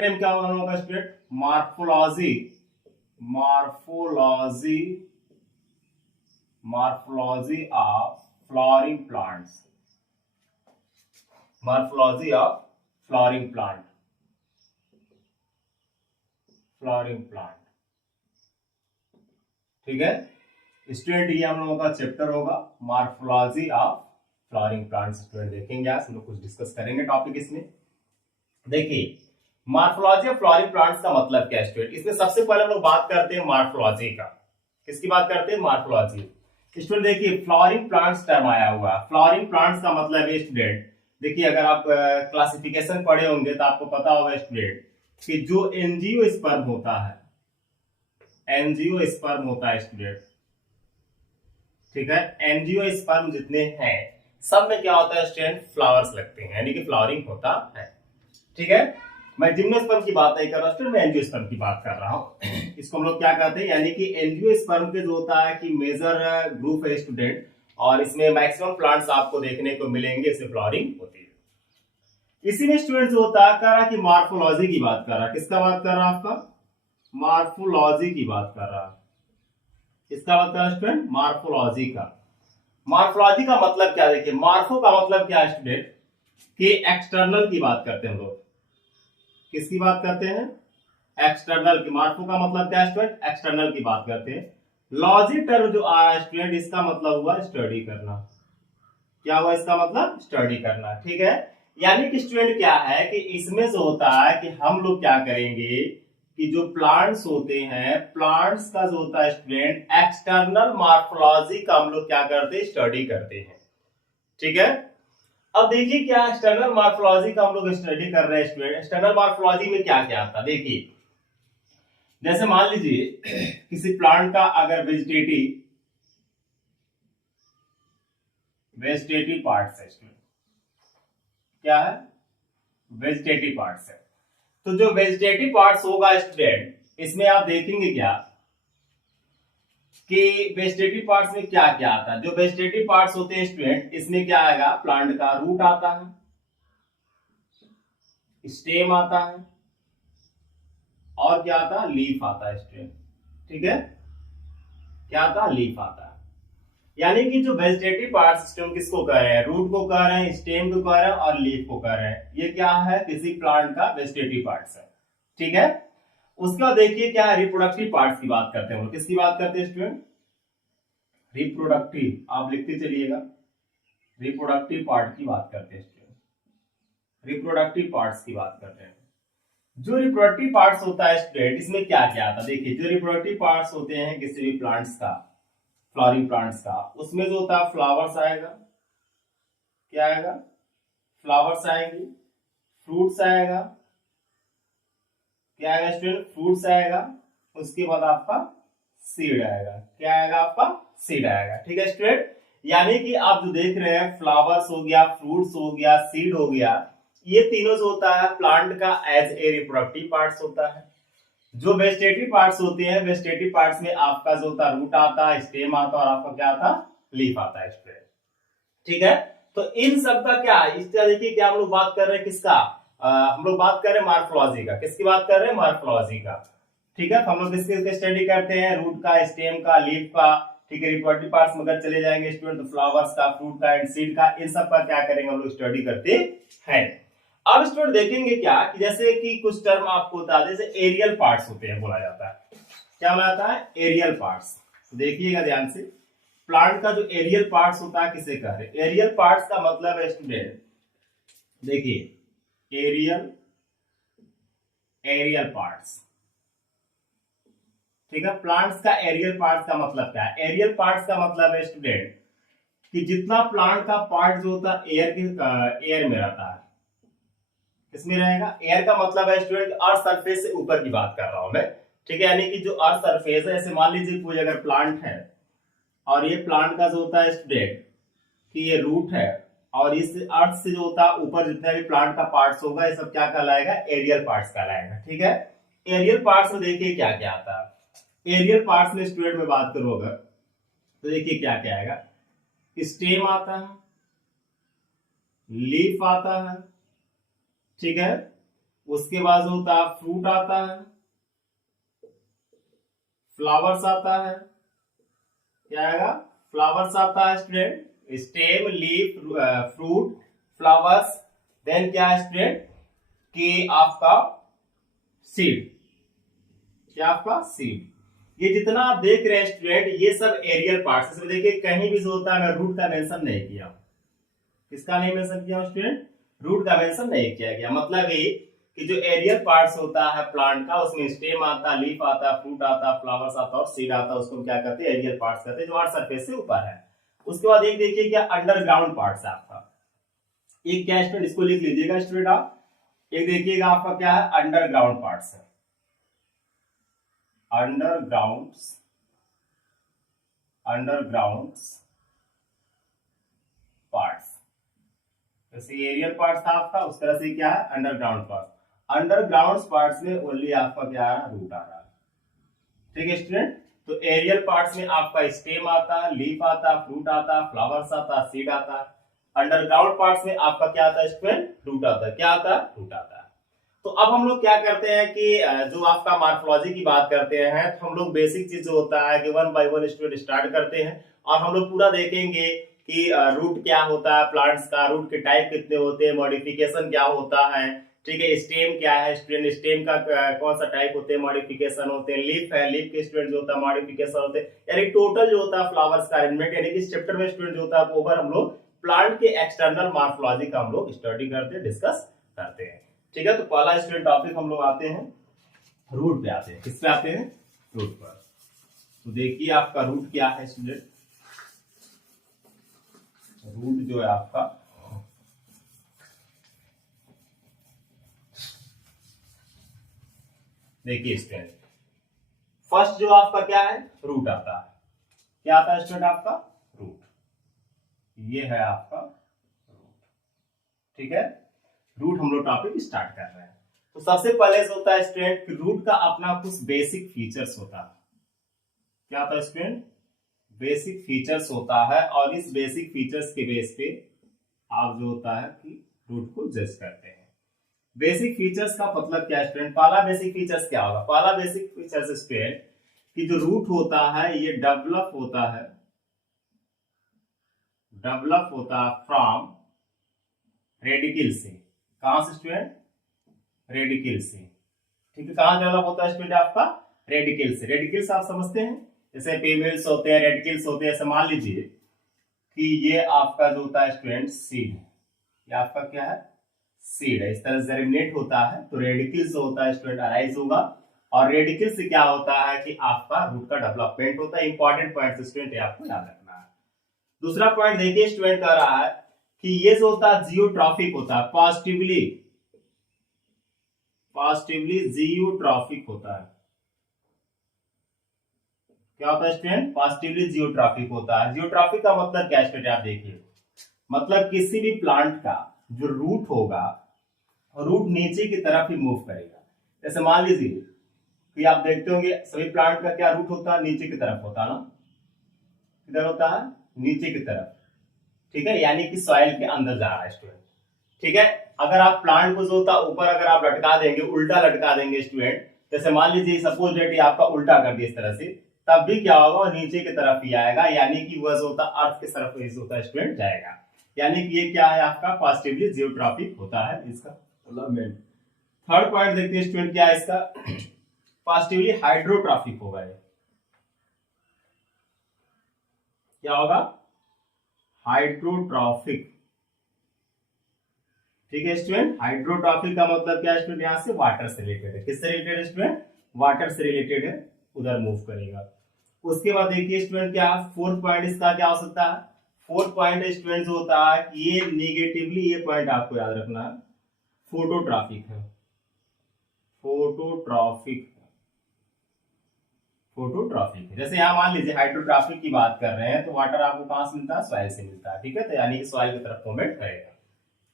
Name क्या होगा हम लोगों का student? Morphology, morphology, morphology of flowering plants, morphology of flowering plant, flowering plant. ठीक है स्टूडेंट, ये हम लोगों का चैप्टर होगा morphology of flowering plants. Student देखेंगे आज हम लोग कुछ डिस्कस करेंगे टॉपिक इसमें। देखिए मॉर्फोलॉजी ऑफ फ्लावरिंग प्लांट्स का मतलब क्या है स्टूडेंट? इसमें सबसे पहले हम लोग बात करते हैं मॉर्फोलॉजी का। किसकी बात करते हैं? मॉर्फोलॉजी। स्टूडेंट देखिए फ्लावरिंग प्लांट्स टर्म आया हुआ है। फ्लावरिंग प्लांट्स का मतलब है स्टूडेंट, देखिए अगर आप क्लासिफिकेशन पढ़े होंगे तो आपको पता होगा स्टूडेंट कि जो एनजीओ स्पर्म होता है, एनजीओ स्पर्म होता है स्टूडेंट, ठीक है, एनजीओ स्पर्म जितने हैं सब में क्या होता है स्टूडेंट? फ्लावर्स लगते हैं, यानी कि फ्लावरिंग होता है। ठीक है, मैं जिम्नोस्पर्म की बात नहीं कर रहा स्टूडेंट, मैं एंजियोस्पर्म की बात कर रहा हूं। इसको हम लोग क्या कहते हैं? यानी कि एंजियोस्पर्म के जो होता है कि मेजर ग्रुप है स्टूडेंट, और इसमें मैक्सिमम प्लांट्स आपको देखने को मिलेंगे, इसमें फ्लावरिंग होती है। इसी में स्टूडेंट जो होता है कह रहा कि मॉर्फोलॉजी की बात कर रहा, किसका बात कर रहा? आपका मॉर्फोलॉजी की बात कर रहा। किसका बात कर रहा स्टूडेंट? मॉर्फोलॉजी का। मॉर्फोलॉजी का मतलब क्या? देखिए मॉर्फो का मतलब क्या है स्टूडेंट कि एक्सटर्नल की बात करते हैं हम लोग। किसकी बात करते हैं? एक्सटर्नल की। मॉर्फो का मतलब क्या है स्टूडेंट? एक्सटर्नल की बात करते हैं। लॉजी टर्म जो आया स्टूडेंट, इसका मतलब हुआ स्टडी करना। क्या हुआ इसका मतलब? स्टडी करना। ठीक है, यानी कि स्टूडेंट क्या है कि इसमें जो होता है कि हम लोग क्या करेंगे कि जो प्लांट्स होते हैं, प्लांट्स का जो होता है स्टूडेंट एक्सटर्नल मॉर्फोलॉजी का हम लोग क्या करते हैं? स्टडी करते हैं। ठीक है, अब देखिए क्या एक्सटर्नल मॉर्फोलॉजी का हम लोग स्टडी कर रहे हैं स्टूडेंट। एक्सटर्नल मॉर्फोलॉजी में क्या क्या आता है? देखिए जैसे मान लीजिए किसी प्लांट का अगर वेजिटेटिव पार्ट्स है स्टूडेंट, क्या है? वेजिटेटिव पार्ट्स है। तो जो वेजिटेटिव पार्ट्स होगा स्टूडेंट, इसमें आप देखेंगे क्या कि वेजिटेटिव पार्ट्स में क्या क्या आता है? जो वेजिटेटिव पार्ट्स होते हैं स्टूडेंट, इसमें क्या आएगा? प्लांट का रूट आता है, स्टेम आता है, और क्या आता है? लीफ आता है स्टूडेंट। ठीक है, क्या आता है? लीफ आता है। यानी कि जो वेजिटेटिव पार्ट सिस्टम किसको कह रहे हैं? रूट को कह रहे हैं, स्टेम को कह रहे हैं, और लीफ को कह रहे हैं। ये क्या है? किसी प्लांट का वेजिटेटिव पार्ट्स है। ठीक है, उसके बाद देखिए क्या है? रिप्रोडक्टिव पार्ट्स की बात करते हैं। किसकी बात करते हैं स्टूडेंट? रिप्रोडक्टिव, आप लिखते चलिएगा। रिप्रोडक्टिव पार्ट की बात करते हैं स्टूडेंट, रिप्रोडक्टिव पार्ट्स की बात करते हैं। जो रिप्रोडक्टिव पार्ट्स होता है स्टूडेंट, इसमें क्या क्या आता है? देखिए जो रिप्रोडक्टिव पार्ट्स होते हैं किसी भी प्लांट्स का, फ्लावरिंग प्लांट्स का, उसमें जो होता है फ्लावर्स आएगा। क्या आएगा? फ्लावर्स आएंगे, फ्रूट्स आएगा। क्या आएगा स्टूडेंट? फ्रूट्स आएगा। उसके बाद आपका सीड आएगा। क्या आएगा? आपका सीड आएगा। ठीक है स्टूडेंट, यानी कि आप जो देख रहे हैं फ्लावर्स हो गया, फ्रूट्स हो गया, सीड हो गया, ये तीनों जो होता है प्लांट का एज ए रिप्रोडक्टिव पार्ट्स होता है। जो वेजिटेटिव पार्ट्स होते हैं, वेजिटेटिव पार्ट्स में आपका जो होता है रूट आता है, स्टेम आता है, और आपका क्या आता है? लीफ आता है स्टूडेंट। ठीक है, तो इन सब का क्या इस तरीके क्या हम लोग बात कर रहे हैं? किसका? हम लोग बात कर रहे हैं मॉर्फोलॉजी का। किसकी बात कर रहे हैं? मॉर्फोलॉजी का। ठीक है, तो हम लोग किसके स्टडी करते हैं? रूट का, स्टेम का, लीफ का। ठीक है, रिप्रोडक्टिव पार्ट्स में अगर चले जाएंगे स्टूडेंट तो फ्लावर्स का, फ्रूट का एंड सीड का, इन सब का क्या करेंगे हम लोग? स्टडी करते हैं। अब स्टूडेंट देखेंगे क्या कि जैसे कि कुछ टर्म आपको बता दें, जैसे एरियल पार्ट्स होते हैं, बोला जाता है। क्या बोला जाता है? Aerial parts. देखिएगा ध्यान से, प्लांट का जो एरियल पार्ट्स होता है किसे कह रहे हैं? एरियल पार्ट्स का मतलब है स्टूडेंट, देखिए एरियल, एरियल पार्ट्स। ठीक है, प्लांट्स का एरियल पार्ट्स का मतलब क्या है? एरियल पार्ट्स का मतलब है स्टूडेंट कि जितना प्लांट का पार्ट जो होता है एयर में रहता है। किसमें रहेगा? एयर का मतलब है स्टूडेंट अर्थ सरफेस से ऊपर की बात कर रहा हूं मैं। ठीक है, यानी कि जो अर्थ सरफेस है, जैसे मान लीजिए कोई अगर प्लांट है, और ये प्लांट का जो होता है स्टूडेंट कि ये रूट है, और इस अर्थ से जो होता है ऊपर जितना भी प्लांट का पार्ट्स होगा, ये सब क्या कहलाएगा? एरियल पार्ट्स कहलाएगा। ठीक है, एरियल पार्ट्स में देखिए क्या क्या आता है। एरियल पार्ट्स में स्टूडेंट में बात करूं अगर, तो देखिए क्या क्या आएगा? स्टेम आता है, लीफ आता है, ठीक है, उसके बाद जो होता है फ्रूट आता है, फ्लावर्स आता है, क्या आएगा, फ्लावर्स आता है student, stem, leaf, fruit, flowers, then क्या है स्टूडेंट कि आपका सीड, क्या आपका सीड। ये जितना आप देख रहे हैं स्टूडेंट ये सब एरियल पार्ट्स, इसमें देखिए कहीं भी जो होता है मैं रूट का मेंशन नहीं किया, किसका नहीं मेंशन किया स्टूडेंट, रूट का मेंशन नहीं किया गया। मतलब ये कि जो एरियल पार्ट्स होता है प्लांट का उसमें स्टेम आता है, लीफ आता है, फ्रूट आता है, फ्लावर्स आता है और सीड आता है, उसको हम क्या करते हैं एरियल पार्ट्स कहते हैं, जो अर्थ सरफेस से ऊपर है। उसके बाद एक देखिए क्या अंडरग्राउंड पार्ट्स है आपका, एक क्या स्टूडेंट इसको लिख लीजिएगा स्टूडेंट आप, एक देखिएगा आपका क्या है अंडरग्राउंड पार्ट्स है, अंडरग्राउंड पार्ट्स, जैसे एरियल पार्ट्स था आपका उस तरह से क्या है अंडरग्राउंड पार्ट्स। अंडरग्राउंड पार्ट्स में ओनली आपका क्या है रूट आ रहा है, ठीक है स्टूडेंट। तो एरियल पार्ट्स में आपका स्टेम आता है, लीफ आता है, फ्रूट आता है, फ्लावर्स आता है, सीड आता है। अंडरग्राउंड पार्ट्स में आपका क्या आता है स्टूडेंट, रूट आता है, क्या आता है, रूट आता है। तो अब हम लोग क्या करते हैं कि जो आपका मार्फोलॉजी की बात करते हैं तो हम लोग बेसिक चीज जो होता है कि 1 बाय 1 स्टूडेंट स्टार्ट करते हैं और हम लोग पूरा देखेंगे कि रूट क्या होता है प्लांट्स का, रूट के टाइप कितने होते हैं, मॉडिफिकेशन क्या होता है, ठीक है, स्टेम क्या है स्टूडेंट, स्टेम का कौन सा टाइप होते हैं, मॉडिफिकेशन होते हैं, लीफ है, लीफ के स्टूडेंट जो होता है मॉडिफिकेशन होते हैं, यानी टोटल जो होता है फ्लावर्स का अरेंजमेंट, यानी कि इस चैप्टर में स्टूडेंट जो होता है ओवर हम लोग प्लांट के एक्सटर्नल मार्फोलॉजी का हम लोग स्टडी करते हैं, डिस्कस करते हैं, ठीक है। तो पहला स्टूडेंट टॉपिक हम लोग आते हैं रूट पे, आते हैं किस पे आते हैं, रूट पर। तो देखिए आपका रूट क्या है स्टूडेंट, रूट जो है आपका देखिए स्टूडेंट फर्स्ट जो आपका क्या है रूट आता है, क्या आता है स्टूडेंट आपका रूट, ये है आपका रूट, ठीक है। रूट हम लोग टॉपिक स्टार्ट कर रहे हैं। तो सबसे पहले जो होता है स्टूडेंट कि रूट का अपना कुछ बेसिक फीचर्स होता है, क्या होता है स्टूडेंट, बेसिक फीचर्स होता है और इस बेसिक फीचर्स के बेस पे आप जो होता है कि रूट को जज करते हैं। बेसिक फीचर्स का मतलब क्या है स्टूडेंट, पहला बेसिक फीचर्स क्या होगा, पहला बेसिक फीचर्स स्टूडेंट कि जो रूट होता है ये डेवलप होता है, डेवलप होता है फ्रॉम रेडिकल से, कहां से स्टूडेंट, रेडिकल से, ठीक है। कहां डेवलप होता है स्टूडेंट आपका, रेडिकल से। रेडिकल्स आप समझते हैं जैसे पेमेल्स होते हैं, रेडिकल्स होते हैं, ऐसे मान लीजिए कि ये आपका जो होता है स्टूडेंट सीड है, ये आपका क्या है सीड है, इस तरह जर्मिनेट होता है तो रेडिकल से होता है स्टूडेंट अराइज होगा और रेडिकल से क्या होता है कि आपका रूट का डेवलपमेंट होता है। इंपॉर्टेंट पॉइंट स्टूडेंट आपको याद रखना है। दूसरा पॉइंट देखिए स्टूडेंट कह रहा है कि ये जो होता है जियोट्रॉफिक होता है, पॉजिटिवली जियोट्रॉफिक होता है, क्या होता है स्टूडेंट, पॉजिटिवली जियोट्रॉफिक होता है। जियोट्रॉफिक का मतलब क्या स्टूडेंट आप देखिए, मतलब किसी भी प्लांट का जो रूट होगा रूट नीचे की तरफ ही मूव करेगा। जैसे मान लीजिए कि आप देखते होंगे सभी प्लांट का क्या रूट होता है, नीचे की तरफ होता है ना, किधर होता है, नीचे की तरफ, ठीक है, यानी कि सॉइल के अंदर जा रहा है स्टूडेंट, ठीक है। अगर आप प्लांट को जो होता है ऊपर अगर आप लटका देंगे, उल्टा लटका देंगे स्टूडेंट, जैसे मान लीजिए सपोज डेट आपका उल्टा कर दिया इस तरह से, तब भी क्या होगा वो नीचे की तरफ ही आएगा, यानी कि वह जो होता है अर्थ की तरफ ही होता है स्टूडेंट जाएगा, यानी कि ये क्या है आपका पॉजिटिवली जियोट्रॉफिक होता है इसका डेवलपमेंट। थर्ड पॉइंट देखते हैं स्टूडेंट क्या है इसका, पॉजिटिवली हाइड्रोट्रॉफिक होगा, ये क्या होगा, हाइड्रोट्रॉफिक, ठीक है स्टूडेंट। हाइड्रोट्रॉफिक का मतलब क्या है स्टूडेंट, यहां से वाटर से रिलेटेड है, किससे रिलेटेड है स्टूडेंट, वाटर से रिलेटेड है, उधर मूव करेगा। उसके बाद देखिए स्टूडेंट क्या फोर्थ पॉइंट इसका क्या हो सकता है, फोर्थ पॉइंट स्टूडेंट जो होता है कि ये नेगेटिवली, ये पॉइंट आपको याद रखना है, फोटोट्रॉफिक है, फोटोट्रॉफिक, फोटोट्रॉफिक है। जैसे यहाँ मान लीजिए हाइड्रोट्रॉफिक की बात कर रहे हैं तो वाटर आपको कहां से मिलता है, सॉइल से मिलता है, ठीक है, तो यानी कि सॉइल की तरफ मूवमेंट करेगा,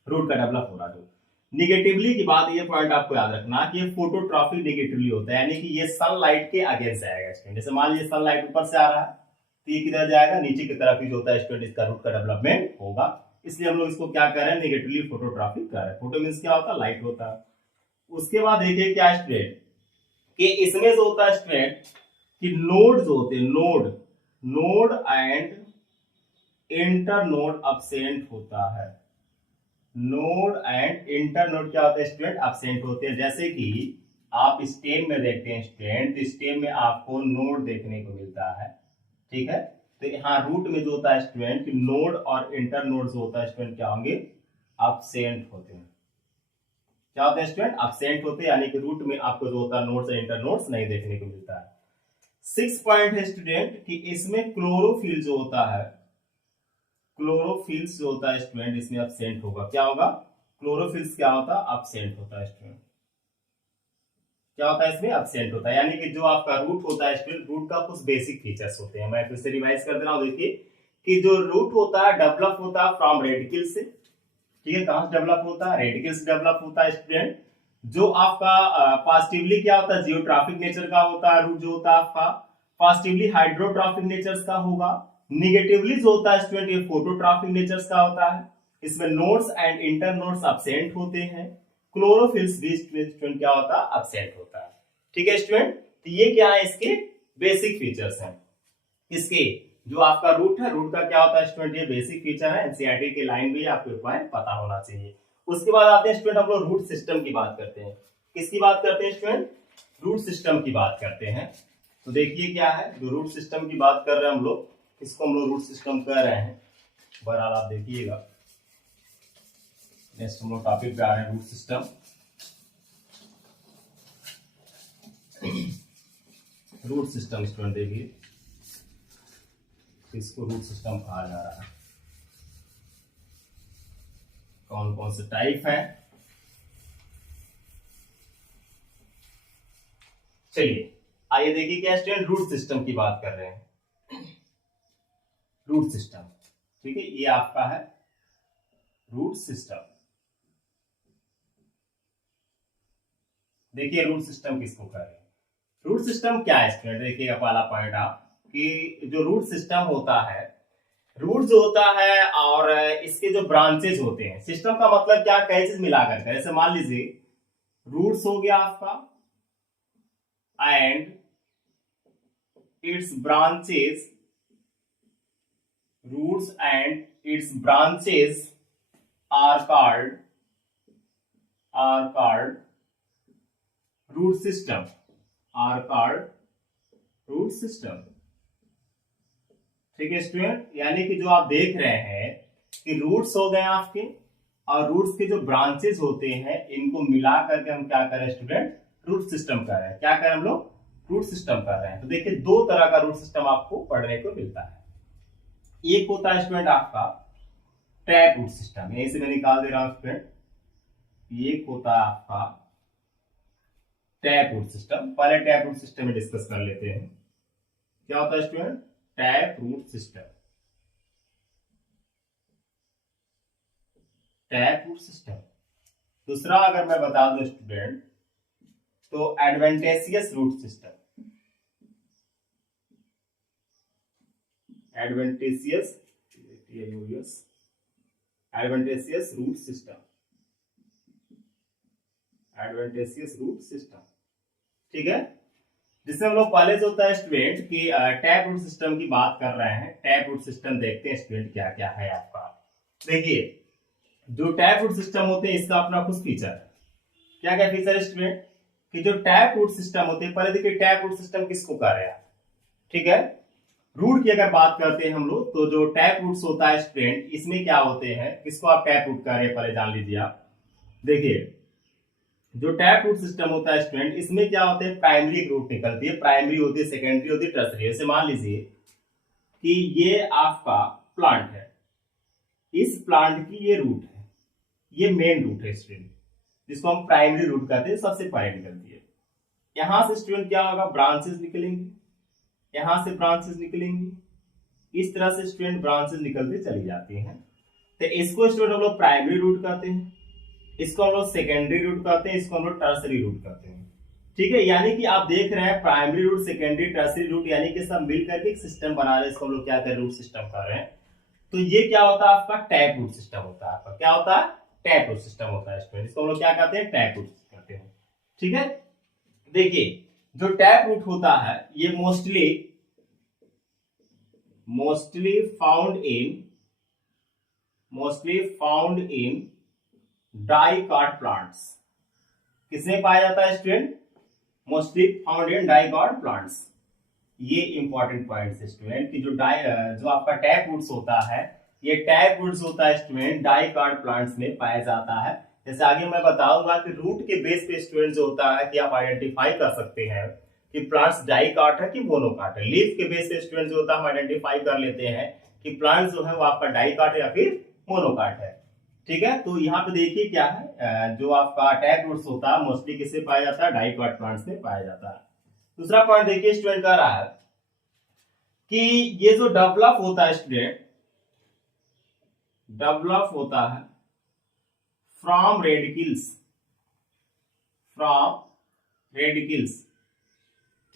रूट का डेवलप हो रहा है। निगेटिवली की बात, ये पॉइंट आपको याद रखना कि ये फोटोट्रॉफिक निगेटिवली होता है, यानी कि ये सनलाइट के अगेंस्ट आएगा स्टूडेंट। जैसे मान लीजिए सनलाइट ऊपर से आ रहा है तो ये किधर जाएगा, नीचे की तरफ ही जो होता है स्टूडेंट इसका रूट का डेवलपमेंट होगा, इसलिए हम लोग इसको क्या कर रहे हैं, निगेटिवली फोटोट्रॉफिक कर रहे हैं। फोटो मींस क्या होता है, लाइट होता है। उसके बाद देखिए क्या स्टूडेंट कि इसमें जो होता है स्टूडेंट कि नोड जो होते हैं, node and inter node absent होता है। नोड एंड इंटर नोड क्या होता है स्टूडेंट, अब्सेंट होते हैं। जैसे कि आप स्टेम में देखते हैं स्टूडेंट, तो स्टेम में आपको नोड देखने को मिलता है, ठीक है। तो यहाँ रूट में जो होता है स्टूडेंट नोड और इंटर नोड जो होता है स्टूडेंट क्या होंगे, अब्सेंट होते हैं। क्या होते हैं स्टूडेंट, अब्सेंट होते हैं, यानी कि रूट में आपको जो होता है नोड्स और इंटर नोड्स नहीं देखने को मिलता है। 6 पॉइंट है स्टूडेंट कि इसमें क्लोरोफिल जो होता है, क्लोरोफिल्स जो होता है स्टूडेंट इसमें अब्सेंट होगा। क्या होगा, क्लोरोफिल्स क्या होता है, अब्सेंट होता है स्टूडेंट। क्या होता है इसमें, अब्सेंट होता है। यानी कि जो आपका रूट होता है स्टूडेंट, रूट का कुछ बेसिक फीचर्स होते हैं। मैं फिर से रिवाइज कर दे रहा हूं, देखिए कि जो रूट होता है डेवलप होता है फ्रॉम रेडिकल से, ठीक है। कहां से डेवलप होता है, रेडिकल से डेवलप होता है स्टूडेंट। जो आपका पॉजिटिवली क्या होता है, जियोट्रॉफिक नेचर का होता है रूट जो होता है आपका, पॉजिटिवली हाइड्रोट्रॉफिक नेचर का होगा। निगेटिवली जो होता है स्टूडेंट ये फोटोट्रॉफिक नेचर का होता है। इसमें nodes and inter nodes absent होते हैं। क्लोरोफिल्स भी स्टूडेंट क्या होता है, अब्सेंट होता है, ठीक है स्टूडेंट। तो ये क्या है, इसके बेसिक फीचर्स हैं। इसके जो आपका रूट है, रूट का क्या होता है स्टूडेंट, ये बेसिक फीचर है। एनसीईआरटी के लाइन भी आपको एक पॉइंट पता होना चाहिए। उसके बाद आते हैं स्टूडेंट हम लोग रूट सिस्टम की बात करते हैं। किसकी बात करते हैं स्टूडेंट, रूट सिस्टम की बात करते हैं। तो देखिए क्या है, जो रूट सिस्टम की बात कर रहे हैं हम लोग, इसको हम लोग रूट सिस्टम कह रहे हैं। बहरहाल आप देखिएगा, नेक्स्ट हम लोग टॉपिक पे आ रहे हैं, root system. Root system student देखिए, इसको रूट सिस्टम कहा जा रहा है। कौन कौन से टाइप है, चलिए आइए देखिए क्या स्टूडेंट, रूट सिस्टम की बात कर रहे हैं। रूट सिस्टम, ठीक है, ये आपका है रूट सिस्टम। देखिए रूट सिस्टम किसको कह रहे हैं, रूट सिस्टम क्या है स्टूडेंट, देखिएगा पहला पॉइंट आप कि जो रूट सिस्टम होता है, रूट जो होता है और इसके जो ब्रांचेज होते हैं, सिस्टम का मतलब क्या, कई चीज मिलाकर के। जैसे मान लीजिए रूट्स हो गया आपका and it's branches, roots and its branches are called root system, are called root system, ठीक है स्टूडेंट। यानी कि जो आप देख रहे हैं कि रूट्स हो गए आपके, और रूट्स के जो ब्रांचेस होते हैं इनको मिला करके हम क्या करें स्टूडेंट, रूट सिस्टम कर रहे हैं। क्या करें हम लोग, रूट सिस्टम कर रहे हैं। तो देखिए दो तरह का रूट सिस्टम आपको पढ़ने को मिलता है। एक होता है स्टूडेंट आपका टैप रूट सिस्टम, यहीं से मैं निकाल दे रहा हूं स्टूडेंट। एक होता है आपका टैप रूट सिस्टम। पहले टैप रूट सिस्टम में डिस्कस कर लेते हैं। क्या होता है student, tap root system. Tap root system. दूसरा अगर मैं बता दूं स्टूडेंट, तो adventitious root system. Adventitious root system, adventitious root system, ठीक है। जिसमें हम लोग पहले जो होता है स्टूडेंट कि टैप रूट सिस्टम की बात कर रहे हैं। टैप रूट सिस्टम देखते हैं स्टूडेंट क्या क्या है आपका। देखिए जो टैप रूट सिस्टम होते हैं इसका अपना कुछ फीचर है। क्या क्या फीचर है स्टूडेंट, कि जो टैप रूट सिस्टम होते हैं, पहले देखिए टैप रूट सिस्टम किसको कह रहे हैं, ठीक है। रूट की अगर बात करते हैं हम लोग, तो जो टैप रूट्स होता है स्टूडेंट, इसमें क्या होते हैं, किसको आप टैप रूट कह रहे हैं पहले जान लीजिए आप। देखिए जो टैप रूट सिस्टम होता है स्टूडेंट, इसमें क्या होते हैं, प्राइमरी रूट निकलती है, प्राइमरी होती है, सेकेंडरी होती है, टर्सरी। जैसे मान लीजिए कि ये आपका प्लांट है, इस प्लांट की ये रूट है, ये मेन रूट है स्टूडेंट, जिसको हम प्राइमरी रूट कहते हैं, सबसे पहले निकलती है। यहां से स्टूडेंट क्या होगा, ब्रांचेस निकलेंगी, यहां से ब्रांचेस निकलेंगी, इस तरह से स्टूडेंट ब्रांचेस निकलती चली जाती हैं। तो इसको स्टूडेंट हम लोग प्राइमरी रूट कहते हैं, इसको हम लोग सेकेंडरी रूट कहते हैं, इसको हम लोग टर्सरी रूट कहते हैं, ठीक है। यानी कि आप देख रहे हैं primary root, secondary, tertiary root, यानी कि सब मिलकर एक सिस्टम बना रहे हैं, इसको हम लोग क्या कर रूट सिस्टम कर रहे हैं। तो ये क्या होता है आपका टैप रूट सिस्टम होता है। आपका क्या होता है, टैप रूट सिस्टम होता है स्टूडेंट, इसको हम लोग क्या कहते हैं, टैप रूट कहते हैं, ठीक है, देखिए जो टैप रूट होता है ये mostly found in dicot plants. किसमें पाया जाता है student? Mostly found in dicot plants. ये इंपॉर्टेंट पॉइंट है स्टूडेंट कि जो आपका टैप रूट्स होता है, ये टैप रूट्स होता है स्टूडेंट डाइकॉट प्लांट्स में पाया जाता है। जैसे आगे मैं बताऊंगा कि रूट के बेस पे स्टूडेंट जो होता है कि आप आइडेंटिफाई कर सकते हैं कि प्लांट्स डाइकॉट है कि मोनोकॉट है। लीफ के बेस पे स्टूडेंट जो होता है हम आइडेंटिफाई कर लेते हैं कि प्लांट्स जो है वो आपका डाइकॉट है या फिर मोनोकॉट है। ठीक है, तो यहाँ पे देखिए क्या है, जो आपका टैप रूट्स होता है मोस्टली किससे पाया जाता है? डाइकॉट प्लांट्स में पाया जाता है। दूसरा पॉइंट देखिए स्टूडेंट कह रहा है कि ये जो डेवलप होता है स्टूडेंट, डेवलप होता है फ्रॉम रेडिकल्स,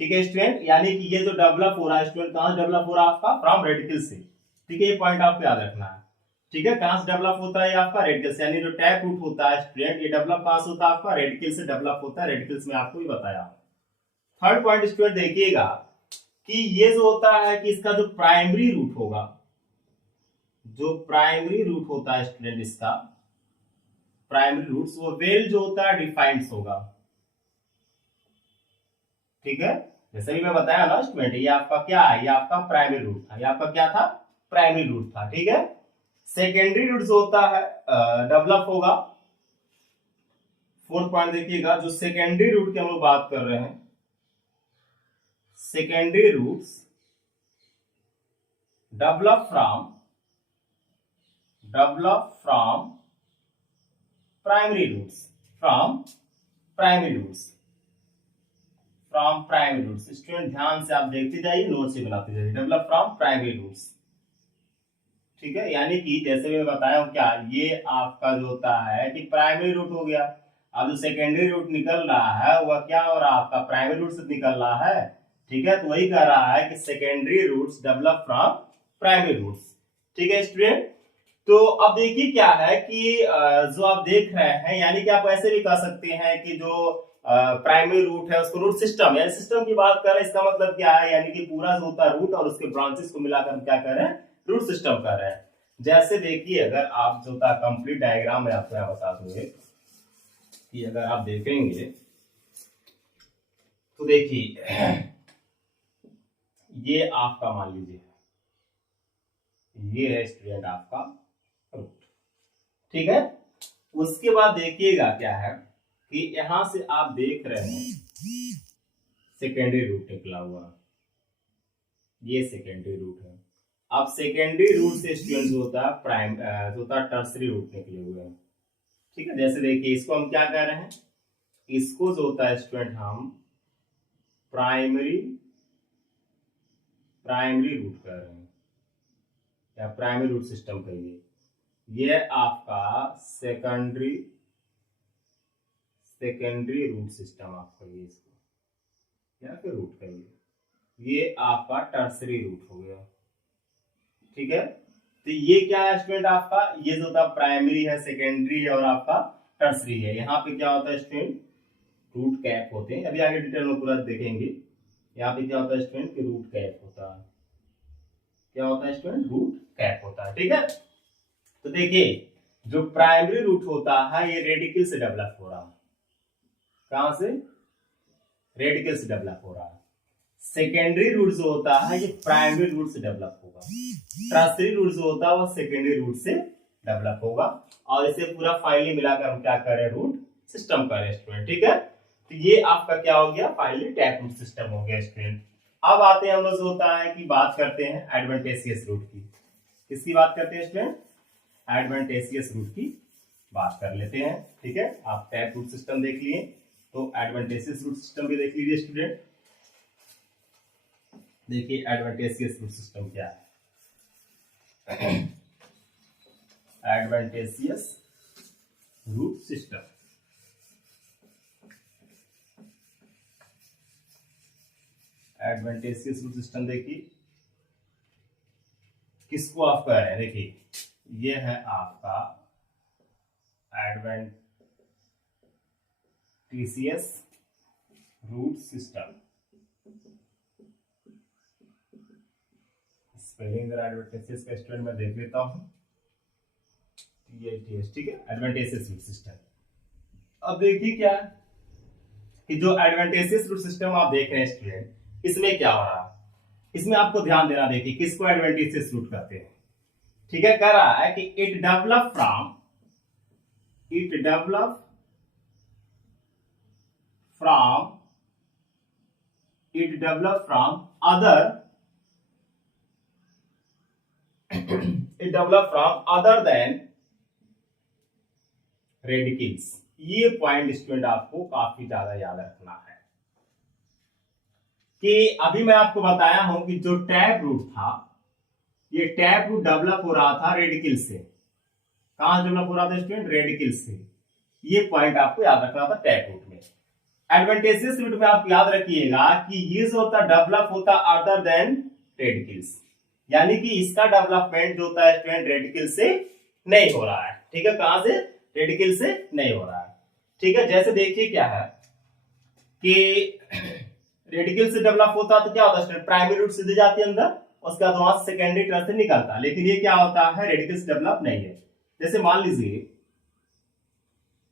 ठीक है स्टूडेंट, यानी कि ये जो डेवलप हो रहा है स्टूडेंट कहां से डेवलप हो रहा है? आपका फ्रॉम रेडिकल से। ठीक है, ये पॉइंट आपको याद रखना है। ठीक है, कहां से डेवलप होता है? आपका रेडिकल से, यानी जो टैप रूट होता है स्टूडेंट ये डेवलप कहां से होता है? आपका रेडिकल से डेवलप होता है। रेडिकल्स में आपको भी बताया। थर्ड पॉइंट स्टूडेंट देखिएगा कि ये जो होता है कि इसका जो प्राइमरी रूट होगा, जो प्राइमरी रूट होता है स्टूडेंट, इसका प्राइमरी रूट्स वो वेल जो होता है डिफाइंड होगा। ठीक है, जैसे भी मैं बताया ना स्टूडेंट, ये आपका क्या है? ये आपका प्राइमरी रूट था। ये आपका क्या था? प्राइमरी रूट था। ठीक है, सेकेंडरी रूट जो होता है डेवलप होगा। फोर्थ पॉइंट देखिएगा, जो सेकेंडरी रूट की हम लोग बात कर रहे हैं, secondary roots develop from primary roots, from primary roots. Student ध्यान से आप देखते जाइए, नोट से बनाते जाइए। Develop from primary roots. ठीक है, यानी कि जैसे मैं बताया हूं क्या, ये आपका जो होता है कि प्राइमरी रूट हो गया। अब जो सेकेंडरी रूट निकल रहा है वह क्या हो रहा है? आपका प्राइमरी रूट से निकल रहा है। ठीक है, तो वही कह रहा है कि secondary roots develop from primary roots. ठीक है स्टूडेंट, तो अब देखिए क्या है कि जो आप देख रहे हैं, यानी कि आप ऐसे भी कह सकते हैं कि जो प्राइमरी रूट है उसको रूट सिस्टम, यानी सिस्टम की बात कर रहे हैं। इसका मतलब क्या है? यानी कि पूरा जो होता है रूट और उसके ब्रांचेस को मिलाकर हम क्या कर रहे हैं? रूट सिस्टम कर रहे हैं। जैसे देखिए, अगर आप जो होता है कंप्लीट डायग्राम में आपको यहाँ बता दूंगे कि अगर आप देखेंगे तो देखिए ये आपका मान लीजिए ये है स्टूडेंट आपका रूट। ठीक है, उसके बाद देखिएगा क्या है कि यहां से आप देख रहे हैं सेकेंडरी रूट निकला हुआ, ये सेकेंडरी रूट है। अब सेकेंडरी रूट से स्टूडेंट जो होता है जो होता है टर्सरी रूट निकले हुए हैं। ठीक है, जैसे देखिए इसको हम क्या कह रहे हैं? इसको जो होता है स्टूडेंट हम प्राइमरी रूट कह रहे हैं या प्राइमरी रूट सिस्टम कहिए। ये आपका सेकेंडरी रूट सिस्टम आप कहिए इसको, या फिर रूट कहिए। ये आपका टर्सरी रूट हो गया। ठीक है, तो ये क्या है स्टूडेंट? आपका ये जो होता है प्राइमरी है, सेकेंडरी है और आपका टर्सरी है। यहाँ पे क्या होता है स्टूडेंट? रूट कैप होते हैं। अभी आगे डिटेल में पूरा देखेंगे। यहाँ पे क्या होता है स्टूडेंट? कि रूट कैप होता है। क्या होता है स्टूडेंट? रूट कैप होता है। ठीक है, तो देखिए जो प्राइमरी रूट होता है ये रेडिकल से डेवलप हो रहा है। कहां से? रेडिकल से डेवलप हो रहा है। सेकेंडरी रूट जो होता है ये प्राइमरी रूट से डेवलप होगा। टर्सरी रूट जो होता है वो सेकेंडरी रूट से डेवलप होगा। और इसे पूरा फाइनली मिलाकर हम क्या करें? रूट सिस्टम करें स्टूडेंट। ठीक है, तो ये आपका क्या हो गया? फाइनली टैप रूट सिस्टम हो गया स्टूडेंट। अब आते हैं हम लोग जो होता है कि बात करते हैं एडवेंटेशियस रूट की। किसकी बात करते हैं स्टूडेंट? एडवेंटेशियस रूट की बात कर लेते हैं। ठीक है, आप टैप रूट सिस्टम देख लिए, तो एडवेंटेशियस रूट सिस्टम भी देख लीजिए स्टूडेंट। देखिए एडवेंटेशियस रूट सिस्टम क्या है? Adventitious root system, adventitious root system देखिए किसको आप कह रहे हैं? देखिए ये है आपका एडवेंटेशियस रूट सिस्टम, स्पेलिंग जरा एडवांटेजेस का स्टूडेंट मैं देख लेता हूं, TATS, ठीक है, एडवांटेजेस रूट सिस्टम। अब देखिए क्या है कि जो एडवांटेजेस रूट सिस्टम आप देख रहे हैं स्टूडेंट, इसमें क्या हो रहा है, इसमें आपको ध्यान देना, देखिए किसको एडवांटेजेस रूट कहते हैं, ठीक है। कह रहा है कि it develop from other than radicals. ये पॉइंट स्टूडेंट आपको काफी ज्यादा याद रखना है कि अभी मैं आपको बताया हूं कि जो टैप रूट था, ये टैप रूट डेवलप हो रहा था रेडिकल से। कहां डेवलप हो रहा था स्टूडेंट? रेडिकल से। ये पॉइंट आपको याद रखना था टैप रूट में। एडवांटेजेस रूट में आप याद रखिएगा कि ये जो होता डेवलप होता अदर देन रेडिकल्स, यानी कि इसका डेवलपमेंट जो होता है स्टूडेंट रेडिकल से नहीं हो रहा है, ठीक है। कहां से? रेडिकल से नहीं हो रहा है, ठीक है। जैसे देखिए क्या है कि रेडिकल से डेवलप होता तो क्या होता है, प्राइमरी रूट सीधे जाती है अंदर, उसके बाद वहां से सेकेंडरी तरफ से निकलता, लेकिन ये क्या होता है, रेडिकल से डेवलप नहीं है। जैसे मान लीजिए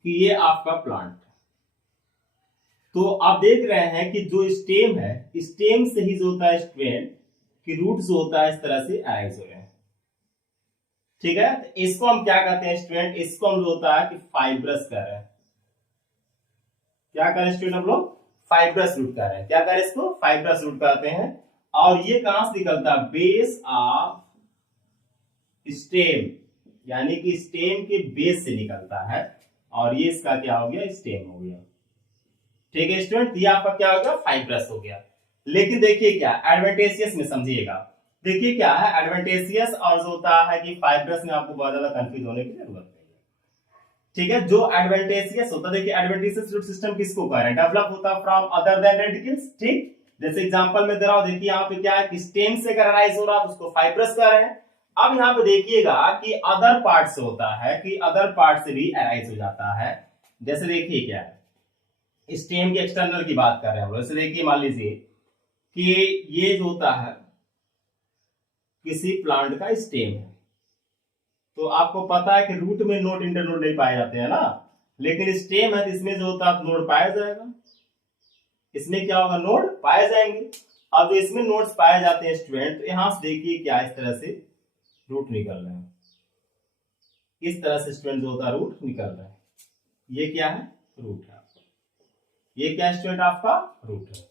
कि ये आपका प्लांट, तो आप देख रहे हैं कि जो स्टेम है, स्टेम से ही जो होता है स्टूडेंट कि रूट जो होता है इस तरह से अराइज हो रहे हैं, ठीक है। तो इसको हम क्या कहते हैं स्टूडेंट? इसको हम जो होता है कि फाइब्रस कह रहे हैं। क्या कह रहे हैं स्टूडेंट हम लोग? फाइब्रस रूट कह रहे हैं। क्या कह रहे हैं इसको? फाइब्रस रूट कहते हैं। और ये कहां से निकलता है? बेस ऑफ स्टेम, यानी कि स्टेम के बेस से निकलता है, और ये इसका क्या हो गया? स्टेम हो गया, ठीक है स्टूडेंट। ये आपका क्या हो गया? फाइब्रस हो गया। लेकिन देखिए क्या एडवांटेजियस में समझिएगा, देखिए क्या है एडवांटेजियस और जो होता है कि फाइब्रस में आपको बहुत ज्यादा कंफ्यूज होने की जरूरत नहीं है, ठीक है। जो एडवांटेजियस होता है, देखिए एडवांटेजियस रूट सिस्टम किसको कह रहे हैं? डेवलप होता फ्रॉम अदर देन रेडिकल्स, ठीक। जैसे एग्जांपल में दे रहा हूं, देखिए यहाँ पे क्या है कि स्टेम से अगर अराइज हो रहा है तो उसको फाइब्रस कह रहे हैं। अब यहाँ पे देखिएगा कि अदर पार्ट से होता है कि अदर पार्ट से भी अराइज हो जाता है। जैसे देखिए क्या है, स्टेम के एक्सटर्नल की बात कर रहे हैं हम लोग। जैसे देखिए मान लीजिए कि ये जो होता है किसी प्लांट का स्टेम है, तो आपको पता है कि रूट में नोड इंटरनोड नहीं पाए जाते हैं ना, लेकिन स्टेम है तो इसमें जो होता है नोड पाया जाएगा, इसमें क्या होगा? नोड पाए जाएंगे। अब जो इसमें नोड्स पाए जाते हैं स्टूडेंट, तो यहां से देखिए क्या इस तरह से रूट निकल रहे हैं, इस तरह से स्टूडेंट जो होता है रूट निकल रहा है। ये क्या है? रूट है आपका। ये क्या स्टूडेंट? आपका रूट है,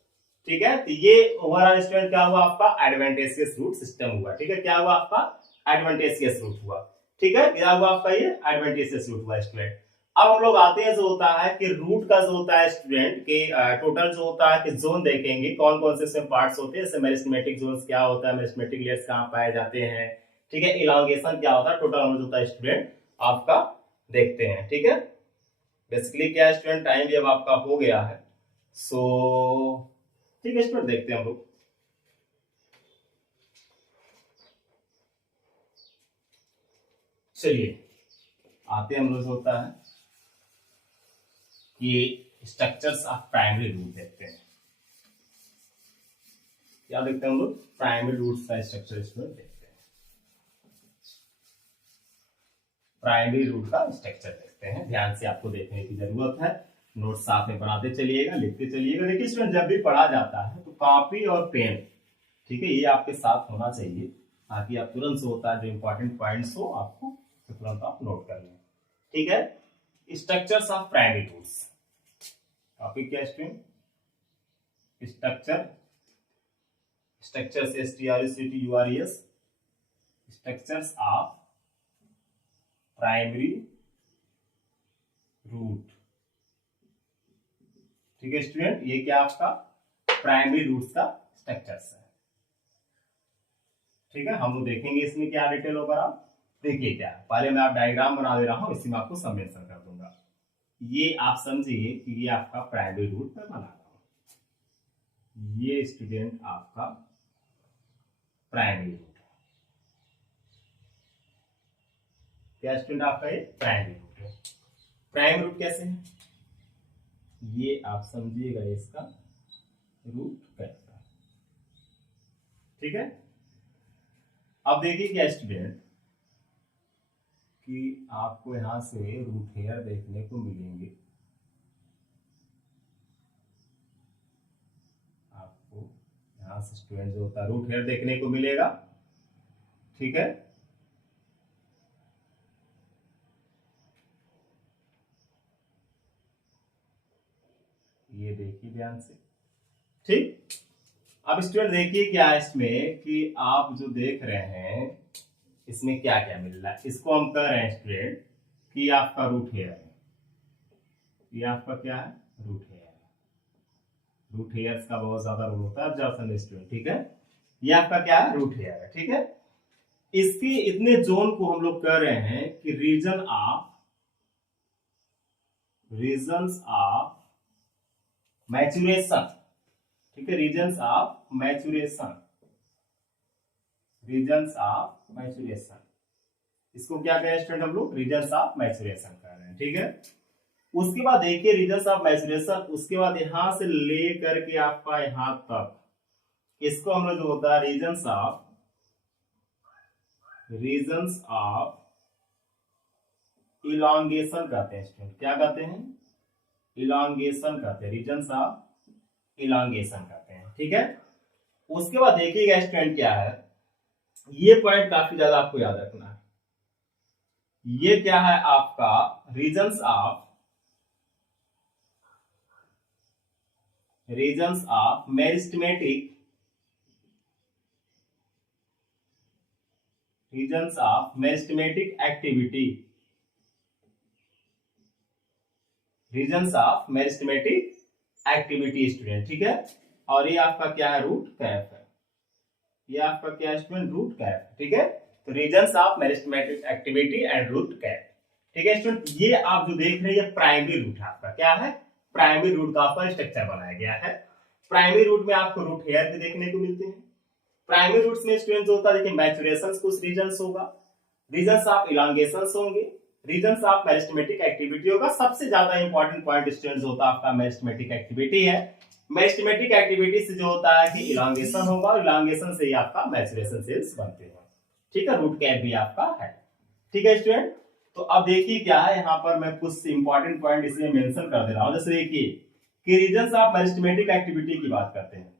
ठीक है। तो ये ओवरऑल स्टूडेंट क्या हुआ? आपका एडवांटेजियस रूट सिस्टम हुआ, ठीक है। क्या हुआ? आपका एडवांटेजियस रूट हुआ, ठीक है। क्या हुआ? आपका ये एडवांटेजियस रूट हुआ स्टूडेंट। अब हम लोग आते हैं जो होता है कि रूट का जो होता है स्टूडेंट के टोटल जो होता है कि जोन देखेंगे कौन कौन से इसमें पार्ट्स होते हैं। जैसे मेरिस्टेमेटिक जोन्स क्या होता है, मेरिस्टेमेटिक लेयर्स कहां पाए जाते हैं, ठीक है। इलांगेशन क्या होता है, टोटल हम लोग होता है स्टूडेंट आपका देखते हैं, ठीक है। बेसिकली क्या स्टूडेंट, टाइम भी अब आपका हो गया है, सो ठीक है स्टूडेंट, देखते हैं हम लोग। चलिए आते हैं हम लोग होता है कि स्ट्रक्चर्स ऑफ प्राइमरी रूट देखते हैं। क्या देखते हैं हम लोग? प्राइमरी रूट्स का स्ट्रक्चर इसमें देखते हैं। प्राइमरी रूट का स्ट्रक्चर देखते हैं, ध्यान से आपको देखने की जरूरत है। नोट साथ में बनाते चलिएगा, लिखते चलिएगा। देखिए स्टूडेंट, जब भी पढ़ा जाता है तो कॉपी और पेन, ठीक है, ये आपके साथ होना चाहिए, ताकि आप तुरंत से होता है जो इंपॉर्टेंट पॉइंट्स हो आपको तो तुरंत आप नोट कर लें, ठीक है। Structures of primary roots, topic क्या student? Structure, structures STRUCTURES, structures of primary root, ठीक है स्टूडेंट। ये क्या आपका प्राइमरी रूट्स का स्ट्रक्चर्स है, ठीक है। हम लोग देखेंगे इसमें क्या डिटेल होगा। आप देखिए क्या, पहले मैं आप डायग्राम बना दे रहा हूं, इसी में आपको सब मेंशन कर दूंगा। ये आप समझिए कि ये आपका प्राइमरी रूट मैं बना रहा हूं, ये स्टूडेंट आपका प्राइमरी रूट है। क्या स्टूडेंट आपका ये प्राइमरी रूट है। प्राइमरी रूट कैसे है ये आप समझिएगा, इसका रूट कैप है। ठीक है, अब देखिए क्या स्टूडेंट कि आपको यहां से रूट हेयर देखने को मिलेंगे, आपको यहां से स्टूडेंट जो होता है रूट हेयर देखने को मिलेगा। ठीक है, ये देखिए ध्यान से। ठीक, अब स्टूडेंट देखिए क्या है इसमें कि आप जो देख रहे हैं इसमें क्या क्या मिल रहा है, इसको हम कह रहे हैं स्टूडेंट कि आपका रूट हेयर है। ये आपका क्या है, रूट हेयर है। रूट हेयर्स का बहुत ज्यादा रोल होता है ऑब्जर्वेशन में स्टूडेंट। ठीक है, ये आपका क्या है, रूट हेयर है। ठीक है, इसके इतने जोन को हम लोग कह रहे हैं कि रीजन्स ऑफ मैच्योरेशन। ठीक है, regions of maturation, regions of maturation, इसको क्या कहें स्टूडेंट हम लोग, रीजन्स ऑफ मैच्योरेशन कह रहे हैं। ठीक है, उसके बाद देखिए रीजन्स ऑफ मैच्योरेशन, उसके बाद यहां से ले करके आपका यहां तक, इसको हम लोग जो होता है रीजन्स ऑफ इलांगेशन कहते हैं स्टूडेंट। क्या कहते हैं, इलांगेशन कहते हैं, रीजन्स ऑफ इलांगेशन कहते हैं। ठीक है, उसके बाद देखिएगा स्टूडेंट क्या है, ये पॉइंट काफी ज्यादा आपको याद रखना है। ये क्या है आपका regions of meristematic, regions of meristematic activity, regions of meristematic activity student. ठीक है, और ये आपका क्या है, रूट कैप है। ये आपका क्या है स्टूडेंट, रूट कैप। ठीक है, तो regions of meristematic activity and root cap. ठीक है स्टूडेंट, ये आप जो देख रहे हैं ये प्राइमरी रूट है आपका, क्या है, प्राइमरी रूट का आपका स्ट्रक्चर बनाया गया है। प्राइमरी रूट में आपको रूट हेयर भी देखने को मिलते हैं। प्राइमरी रूट्स में स्टूडेंट जो होता है देखिए मैच्योरेशन कुछ रीजन्स होगा, रीजन्स ऑफ इलांगेशन होंगे, रीजन्स ऑफ मेरिस्टेमेटिक एक्टिविटी होगा। सबसे ज्यादा इंपॉर्टेंट पॉइंट स्टूडेंट होता है आपका मेरिस्टेमेटिक एक्टिविटी है। मेरिस्टेमेटिक एक्टिविटी से जो होता है कि इलांगेशन होगा, और इलांगेशन से ही आपका मैच्योरेशन सेल्स बनते हैं। ठीक है, रूट कैप भी आपका है। ठीक है स्टूडेंट, तो अब देखिए क्या है, यहाँ पर मैं कुछ इंपॉर्टेंट पॉइंट इसमें मेंशन कर दे रहा हूं। जैसे देखिए कि रीजन्स ऑफ मेरिस्टेमेटिक एक्टिविटी की बात करते हैं,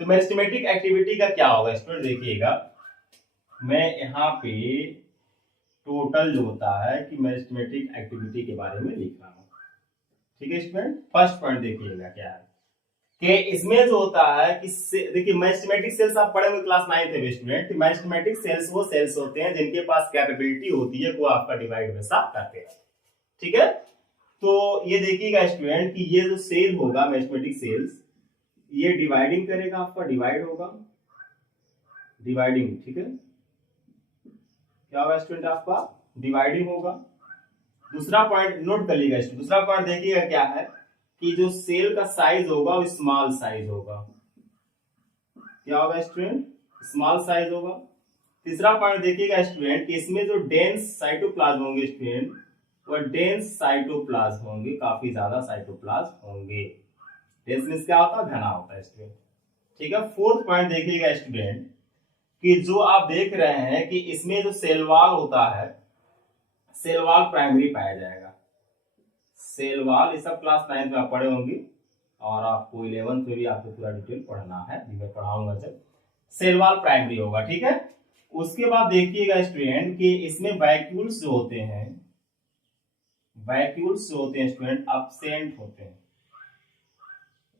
तो मेरिस्टेमेटिक एक्टिविटी का क्या होगा स्टूडेंट, देखिएगा मैं यहाँ पे टोटल जो होता है कि मेरिस्टेमेटिक एक्टिविटी के बारे में लिख रहा हूं। ठीक है स्टूडेंट, फर्स्ट पॉइंट देखिएगा क्या है कि इसमें जो होता है कि देखिए मेरिस्टेमेटिक सेल्स आप पढ़े हुए क्लास 9 में स्टूडेंट, मेरिस्टेमेटिक सेल्स वो सेल्स होते हैं जिनके पास कैपेबिलिटी होती है वो आपका डिवाइड हमेशा करते हैं। ठीक है, तो ये देखिएगा स्टूडेंट कि ये जो सेल होगा मेरिस्टेमेटिक सेल्स, ये डिवाइडिंग करेगा, आपका डिवाइड होगा, डिवाइडिंग। ठीक है, क्या होगा स्टूडेंट, आपका डिवाइडिंग होगा। दूसरा पॉइंट नोट कर लीजिएगा स्टूडेंट, दूसरा पॉइंट देखिएगा क्या है कि जो सेल का साइज होगा वो स्मॉल साइज होगा। क्या होगा स्टूडेंट, स्मॉल साइज होगा। तीसरा पॉइंट देखिएगा स्टूडेंट कि इसमें जो डेंस साइटोप्लाज्म होंगे स्टूडेंट, वो डेंस साइटोप्लाज्म होंगे, काफी ज्यादा साइटोप्लाज्म होंगे। डेंस मींस क्या होता है, घना होता है स्टूडेंट। ठीक है, फोर्थ पॉइंट देखिएगा स्टूडेंट कि जो आप देख रहे हैं कि इसमें जो सेल वॉल होता है, सेल वॉल प्राइमरी पाया जाएगा। सेल वॉल ये सब क्लास 9 में आप पढ़े होंगे, और आपको 11th में भी आपको पूरा डिटेल पढ़ना है, मैं पढ़ाऊंगा जब। सेल वॉल प्राइमरी होगा। ठीक है, उसके बाद देखिएगा स्टूडेंट कि इसमें वैक्यूल्स जो होते हैं, वैक्यूल्स जो होते हैं स्टूडेंट एब्सेंट होते हैं।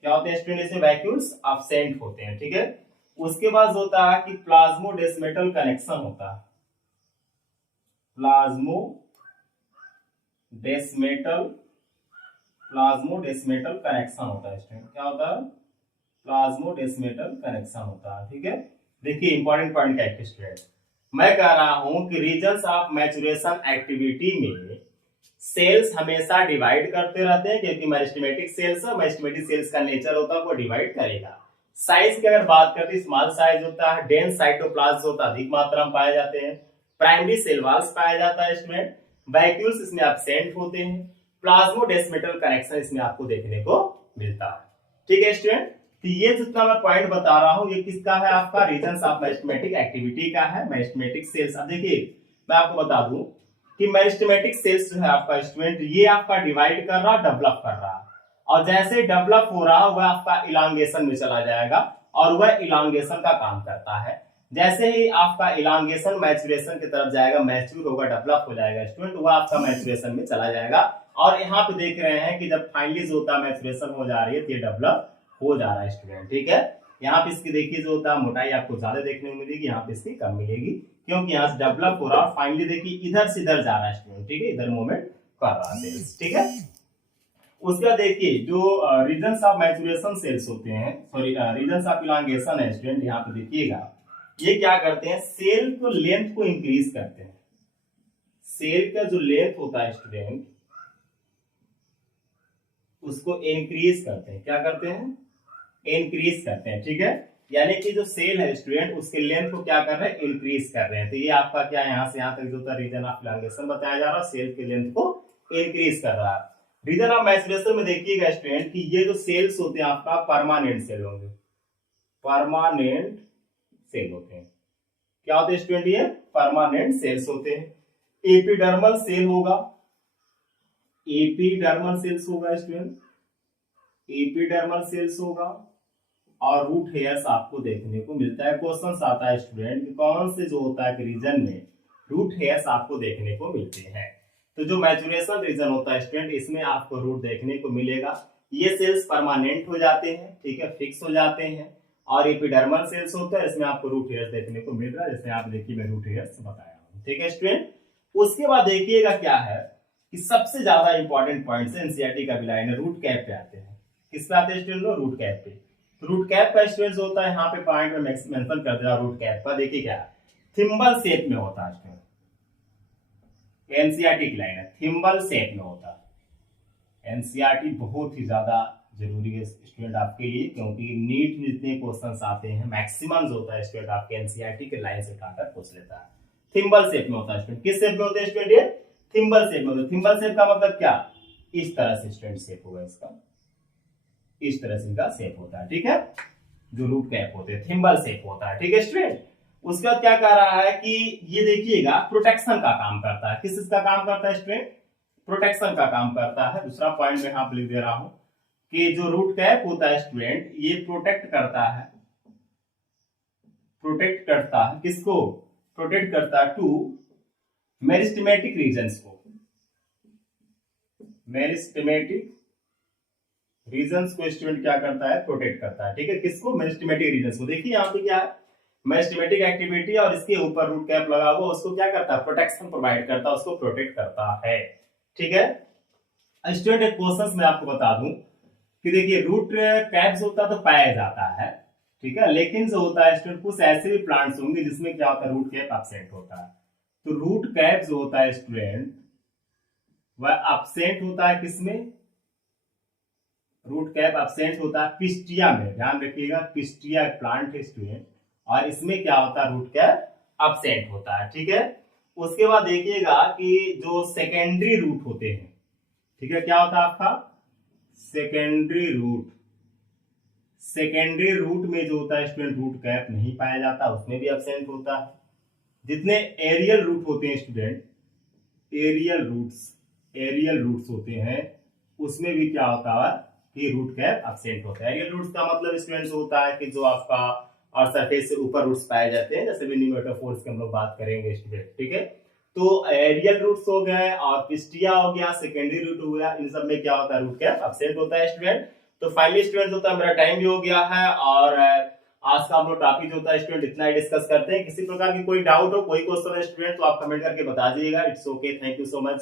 क्या होते हैं स्टूडेंट, इसमें वैक्यूल्स एब्सेंट होते हैं। ठीक है, उसके बाद होता है कि प्लाज्मोडेस्मेटल कनेक्शन होता है, प्लाज्मोडेस्मेटल कनेक्शन होता है स्टूडेंट। क्या होता है, प्लाज्मोडेस्मेटल कनेक्शन होता है। ठीक है, देखिए इंपॉर्टेंट पॉइंट क्या है स्टूडेंट, मैं कह रहा हूं कि रीजन्स ऑफ मैच्योरेशन एक्टिविटी में सेल्स हमेशा डिवाइड करते रहते हैं, क्योंकि मेरिस्टेमेटिक सेल्स और मेरिस्टेमेटिक सेल्स का नेचर होता है वो डिवाइड करेगा। साइज की अगर बात करते हैं स्मॉल साइज होता है, डेंस साइटोप्लाज्म होता है, अधिक मात्रा में पाए जाते हैं, प्राइमरी सेल वॉल्स पाया जाता है इसमें, वैक्यूल्स इसमें एब्सेंट होते हैं, प्लाज्मोडेस्मेटल कनेक्शन इसमें आपको देखने को मिलता है। ठीक है स्टूडेंट, तो ये जितना मैं पॉइंट बता रहा हूं ये किसका है, आपका रीजंस ऑफ मैथमेटिक एक्टिविटी का है, मैथमेटिक सेल्स। अब देखिए मैं आपको बता दूं कि मैथमेटिक सेल्स जो है आपका स्टूडेंट, ये आपका डिवाइड कर रहा, डेवलप कर रहा, और जैसे डेवलप हो रहा वह आपका इलांगेशन में चला जाएगा और वह इलांगेशन का काम करता है। जैसे ही आपका इलांगेशन मैचुरेशन की तरफ जाएगा, मैच्योर होगा, डेवलप हो जाएगा स्टूडेंट, वह आपका मैचुरेशन में चला जाएगा। और यहाँ पे देख रहे हैं कि जब फाइनली जो होता है मैचुरेशन हो जा रही है तो ये डेवलप हो जा रहा है स्टूडेंट, ठीक है। यहाँ पे इसकी देखिए जो होता है मोटाई आपको ज्यादा देखने को मिलेगी, यहाँ पे इसकी कम मिलेगी, क्योंकि यहाँ से डेवलप हो रहा है। फाइनली देखिए इधर से इधर जा रहा है स्टूडेंट, ठीक है, इधर मूवमेंट कर रहा है, ठीक है। उसका देखिए जो रीजन्स ऑफ मैचुरेशन सेल्स होते हैं, सॉरी रीजन्स ऑफ इलांगेशन है स्टूडेंट, यहाँ पे देखिएगा ये क्या करते हैं, सेल को लेंथ को इंक्रीज करते हैं। सेल का जो लेंथ होता है स्टूडेंट उसको इंक्रीज करते हैं। क्या करते हैं, इंक्रीज करते हैं, ठीक है। यानी कि जो सेल है स्टूडेंट उसके लेंथ को क्या कर रहे हैं, इंक्रीज कर रहे हैं। तो ये आपका क्या यहाँ से यहाँ तक जो था रीजन ऑफ इलांगेशन बताया जा रहा है, सेल के लेंथ को इंक्रीज कर रहा है। रीजन ऑफ मैचुरेशन में देखिएगा स्टूडेंट कि ये जो सेल्स होते हैं आपका परमानेंट सेल होंगे, परमानेंट सेल होते हैं। क्या होते हैं स्टूडेंट, ये परमानेंट सेल्स होते हैं। एपिडर्मल सेल होगा, एपिडर्मल सेल्स होगा स्टूडेंट, एपिडर्मल सेल्स होगा, और रूट हेयर्स आपको देखने को मिलता है। क्वेश्चन आता है स्टूडेंट कौन से जो होता है रीजन में रूट हेयर्स आपको देखने को मिलते हैं। तो जो मैचुरेशन रीजन होता है स्टूडेंट इसमें आपको रूट देखने को मिलेगा। ये सेल्स परमानेंट हो जाते हैं, ठीक है, फिक्स हो जाते हैं। और एपिडर्मल सेल्स होता है इसमें आपको रूट हेयर्स देखने को मिल रहा है, जैसे आप देखिए मैं रूट हेयर्स बताया हूं, ठीक है स्टूडेंट। उसके बाद देखिएगा क्या है कि सबसे ज्यादा इंपॉर्टेंट पॉइंट है एनसीईआरटी का भी लाइन है, रूट कैप पे आते हैं। किस पे आते हैं स्टूडेंट, रूट कैप पे। तो रूट कैप का स्टूडेंट होता है यहाँ पे पॉइंट में मेंशन कर दिया रूट कैप का। देखिए क्या थिम्बल शेप में होता है, एनसीईआरटी की लाइन है, थिम्बल शेप में होता है। एनसीईआरटी बहुत ही ज्यादा जरूरी है स्टूडेंट आपके लिए, क्योंकि नीट में जितने क्वेश्चंस आते हैं मैक्सिमम जो होता है स्टूडेंट आपके एनसीईआरटी के लाइन से उठाकर पूछ लेता है। थिम्बल शेप में होता है स्टूडेंट। किस शेप में होते हैं स्टूडेंट, ये थिम्बल शेप में होता है। थिम्बल शेप का मतलब क्या, इस तरह से स्टूडेंट शेप होगा इसका, इस तरह से इनका शेप होता है, ठीक है। जो रूट कैप होते हैं थिम्बल शेप होता है, ठीक है स्टूडेंट। उसके बाद क्या कह रहा है कि ये देखिएगा प्रोटेक्शन का काम करता है। किस का काम करता है स्टूडेंट, प्रोटेक्शन का काम करता है। दूसरा पॉइंट में यहां पर लिख दे रहा हूं कि जो रूट कैप होता है स्टूडेंट ये प्रोटेक्ट करता है, प्रोटेक्ट करता है किसको, प्रोटेक्ट करता है टू मेरिस्टेमेटिक रीजन्स को, मेरिस्टेमेटिक रीजन्स को स्टूडेंट क्या करता है, प्रोटेक्ट करता है, ठीक है। किसको, मेरिस्टेमेटिक रीजन्स को। देखिए यहाँ पे क्या है, मेरिस्टेमेटिक एक्टिविटी और इसके ऊपर रूट कैप लगा हुआ उसको क्या करता है, प्रोटेक्शन प्रोवाइड करता है, उसको प्रोटेक्ट करता है, ठीक है। स्टूडेंट एक क्वेश्चन मैं आपको बता दूं कि देखिए रूट कैप्स होता तो पाया जाता है, ठीक है, लेकिन जो होता है स्टूडेंट कुछ ऐसे भी प्लांट्स होंगे जिसमें क्या होता है रूट कैप एब्सेंट होता है। तो रूट कैप जो होता है स्टूडेंट वह एब्सेंट होता है किसमें, रूट कैप एब्सेंट होता है पिस्टिया में। ध्यान रखिएगा पिस्टिया प्लांट है स्टूडेंट और इसमें क्या होता है रूट कैप एब्सेंट होता है, ठीक है। उसके बाद देखिएगा कि जो सेकेंडरी रूट होते हैं, ठीक है, क्या होता है आपका सेकेंडरी रूट। सेकेंडरी रूट में जो होता है स्टूडेंट रूट कैप नहीं पाया जाता, उसमें भी एब्सेंट होता है। जितने एरियल रूट होते हैं स्टूडेंट, एरियल रूट्स होते हैं उसमें भी क्या होता है कि रूट कैप एब्सेंट होता है। एरियल रूट्स का मतलब स्टूडेंट होता है कि जो आपका और सरफेस से ऊपर रूट्स पाए जाते हैं, जैसे मेटाफोर्स की हम लोग बात करेंगे स्टूडेंट, ठीक है। तो एरियल रूट्स हो गए और पिस्टिया हो गया, सेकेंडरी रूट हो गया, इन सब में क्या होता है रूट कैप एब्सेंट होता है स्टूडेंट। तो फाइनली स्टूडेंट होता है मेरा टाइम भी हो गया है और आज का हम लोग टॉपिक होता है स्टूडेंट इतना ही डिस्कस करते हैं। किसी प्रकार की कोई डाउट हो, कोई क्वेश्चन है स्टूडेंट तो आप कमेंट करके बता दीजिएगा। It's okay, thank you so much.